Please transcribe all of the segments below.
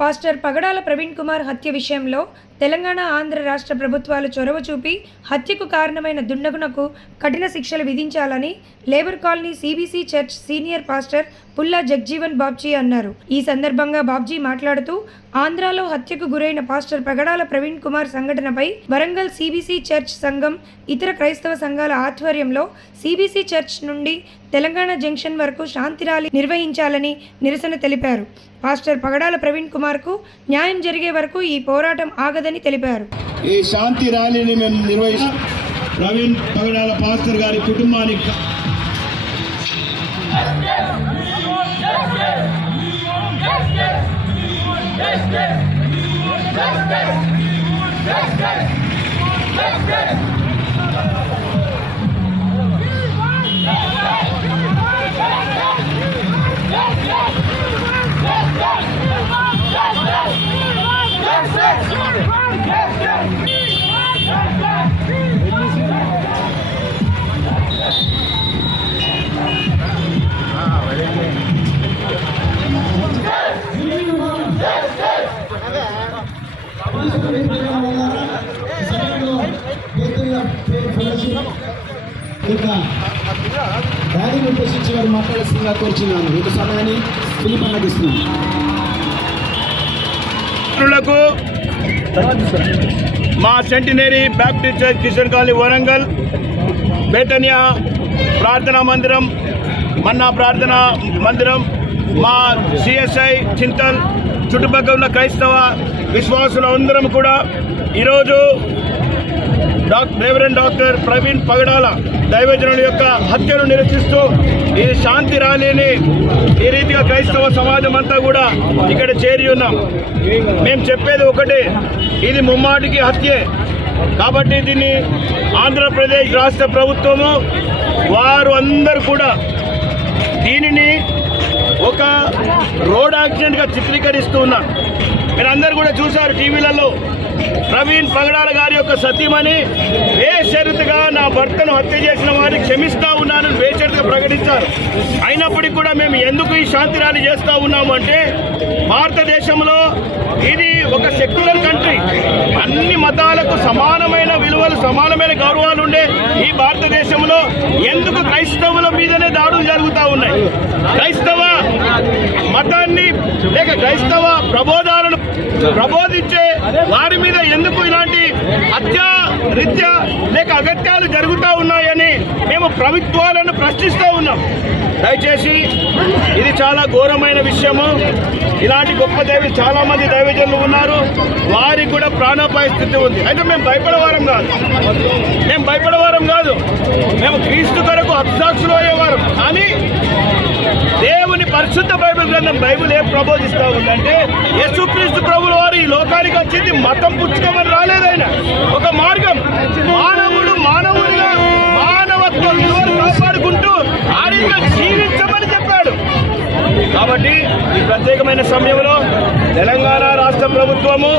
Pastor పగడాల ప్రవీణ్ కుమార్ హత్య విషయంలో తెలంగాణ ఆంధ్ర రాష్ట్ర ప్రభుత్వాలు చొరవ చూపి హత్యకు కారణమైన దుండగునకు కఠిన శిక్షలు విధించాలని labour colony CBC church senior pastor Pulla Jagjivan Babji అన్నారు. ఈ సందర్భంగా బాబ్జీ మాట్లాడుతూ ఆంధ్రాలో హత్యకు గురైన పాస్టర్ పగడాల ప్రవీణ్ కుమార్ సంఘటనపై వరంగల్ సిబిసి చర్చ్ సంఘం ఇతర క్రైస్తవ సంఘాల ఆధ్వర్యంలో సిబిసి చర్చ్ నుండి తెలంగాణ జంక్షన్ వరకు శాంతి ర్యాలీ నిర్వహించాలని నిరసన తెలిపారు. పాస్టర్ పగడాల ప్రవీణ్ కుమార్కు న్యాయం జరిగే వరకు ఈ పోరాటం ఆగదని తెలిపారు. ఈ శాంతి ర్యాలీని మేము నిర్వహిస్తాం ప్రవీణ్ పగడాల పాస్టర్ గారి కుటుంబానికి. ఇక ర్యాలీ ఉద్దేశించి వారు మాట్లాడాల్సిందిగా కోరుచున్నాను ఇంత సమయాన్ని పిలుపు అన్నగిస్తున్నాను మా centenary Baptist church Kishan colony Warangal Bethania ప్రార్థనా మందిరం మన్నా ప్రార్థనా మందిరం మా సిఎస్ఐ చింతన్ చుట్టుపక్కల ఉన్న క్రైస్తవ విశ్వాసులు అందరం కూడా ఈరోజు doctor reverend doctor Praveen Pagadala దైవజనుడి యొక్క హత్యను నిరసిస్తూ ఈ శాంతి ర్యాలీని ఈ రీతిగా క్రైస్తవ సమాజం అంతా కూడా ఇక్కడ చేరి ఉన్నాం. మేము చెప్పేది ఒకటి ఇది ముమ్మాటికి హత్యే. కాబట్టి దీన్ని ఆంధ్రప్రదేశ్ రాష్ట్ర ప్రభుత్వము వారు అందరూ కూడా దీనిని ఒక రోడ్ యాక్సిడెంట్గా చిత్రీకరిస్తూ ఉన్నారు మీరు అందరు కూడా చూశారు టీవీలలో. ప్రవీణ్ పగడాల గారి యొక్క సతీమణి బేషరతుగా నా భర్తను హత్య చేసిన వారిని క్షమిస్తా ఉన్నానని బేషరతుగా ప్రకటించారు. అయినప్పటికీ కూడా మేము ఎందుకు ఈ శాంతి ర్యాలీ చేస్తూ ఉన్నాము అంటే భారతదేశంలో ఇది ఒక సెక్యులర్ కంట్రీ. అన్ని మతాలకు సమానమైన విలువలు సమానమైన గౌరవాలు ఉండే ఈ భారతదేశంలో ఎందుకు క్రైస్తవుల మీదనే దాడులు జరుగుతూ ఉన్నాయి? క్రైస్తవ మతాన్ని లేక క్రైస్తవ ప్రబోధాలను ప్రబోధించే వారి మీద ఎందుకు ఇలాంటి హత్య రీత్యా లేక అగత్యాలు జరుగుతూ ఉన్నాయని మేము ప్రభుత్వాలను ప్రశ్నిస్తూ ఉన్నాం. దయచేసి ఇది చాలా ఘోరమైన విషయము. ఇలాంటి గొప్ప దైవ చాలా మంది దైవజనులు ఉన్నారు. వారికి కూడా ప్రాణాపాయ స్థితి ఉంది. అయితే మేము భయపడవారం కాదు. మేము భయపడవారం కాదు. మేము క్రీస్తు కొరకు హత్సాక్షులు అయ్యేవారం. కానీ పరిశుద్ధ బైబిల్ గ్రంథం బైబిల్ ఏం ప్రబోధిస్తా ఉందంటే యేసుక్రీస్తు ప్రభుల వారు ఈ లోకానికి వచ్చింది మతం పుచ్చుకోమని రాలేదైనా ఒక మార్గం. మానవుడు మానవుడిగా మానవత్వం కాపాడుకుంటూ ఆ రీతిగా జీవించమని చెప్పాడు. కాబట్టి ఈ ప్రత్యేకమైన సమయంలో తెలంగాణ రాష్ట్ర ప్రభుత్వము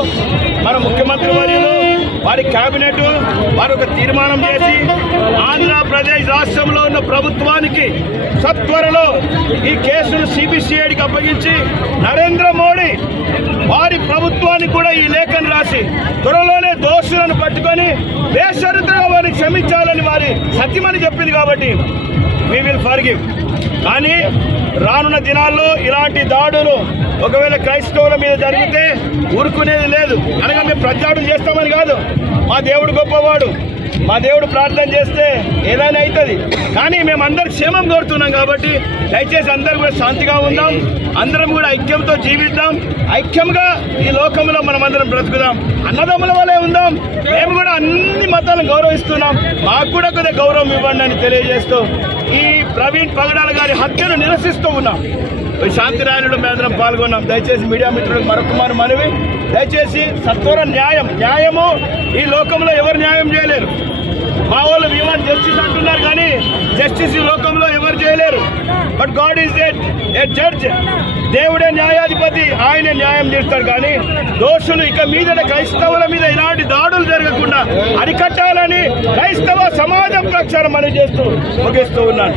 మన ముఖ్యమంత్రి వర్యులు వారి కేబినెట్ వారు ఒక తీర్మానం చేసి ఆంధ్రప్రదేశ్ రాష్ట్రంలో ఉన్న ప్రభుత్వానికి సత్వరలో ఈ కేసును సిబిసిఐడికి అప్పగించి నరేంద్ర మోడీ వారి ప్రభుత్వానికి కూడా ఈ లేఖను రాసి త్వరలో దోషులను పట్టుకొని బేషరతుగా వారిని క్షమించాలని వారి సత్యమని చెప్పింది కాబట్టి వీ విల్ ఫర్గివ్ కానీ రానున్న దినాల్లో ఇలాంటి దాడులు ఒకవేళ క్రైస్తవుల మీద జరిగితే ఊరుకునేది లేదు. అనగా మేము ప్రజాడు చేస్తామని కాదు. మా దేవుడు గొప్పవాడు. మా దేవుడు ప్రార్థన చేస్తే ఏదైనా అవుతుంది. కానీ మేము అందరు క్షేమం కోరుతున్నాం కాబట్టి దయచేసి అందరూ కూడా శాంతిగా ఉందాం. అందరం కూడా ఐక్యంతో జీవిద్దాం. ఐక్యంగా ఈ లోకంలో మనం అందరం బ్రతుకుదాం. అన్నదమ్ముల వల్లే ఉందాం. మేము కూడా అన్ని మతాలను గౌరవిస్తున్నాం. మాకు కూడా కొద్దిగా గౌరవం ఇవ్వండి అని తెలియజేస్తూ ఈ ప్రవీణ్ పగడాల గారి హత్యను నిరసిస్తూ ఉన్నాం. శాంతి ర్యాలీలో మేమందరం పాల్గొన్నాం. దయచేసి మీడియా మిత్రులకు మరొకమారు మనవి. దయచేసి సత్వర న్యాయం. న్యాయము ఈ లోకంలో ఎవరు న్యాయం చేయలేరు. మా వాళ్ళు విమాన్ జస్టిస్ అంటున్నారు కానీ జస్టిస్ ఈ లోకంలో ఎవరు చేయలేరు. But God is a judge దేవుడే న్యాయాధిపతి ఆయన న్యాయం చేస్తాడు. కానీ దోషులు ఇక మీద క్రైస్తవుల మీద ఇలాంటి దాడులు జరగకుండా అరికట్టాలని క్రైస్తవ సమాజం ప్రచారం మనం చేస్తూ ముగిస్తూ ఉన్నాను.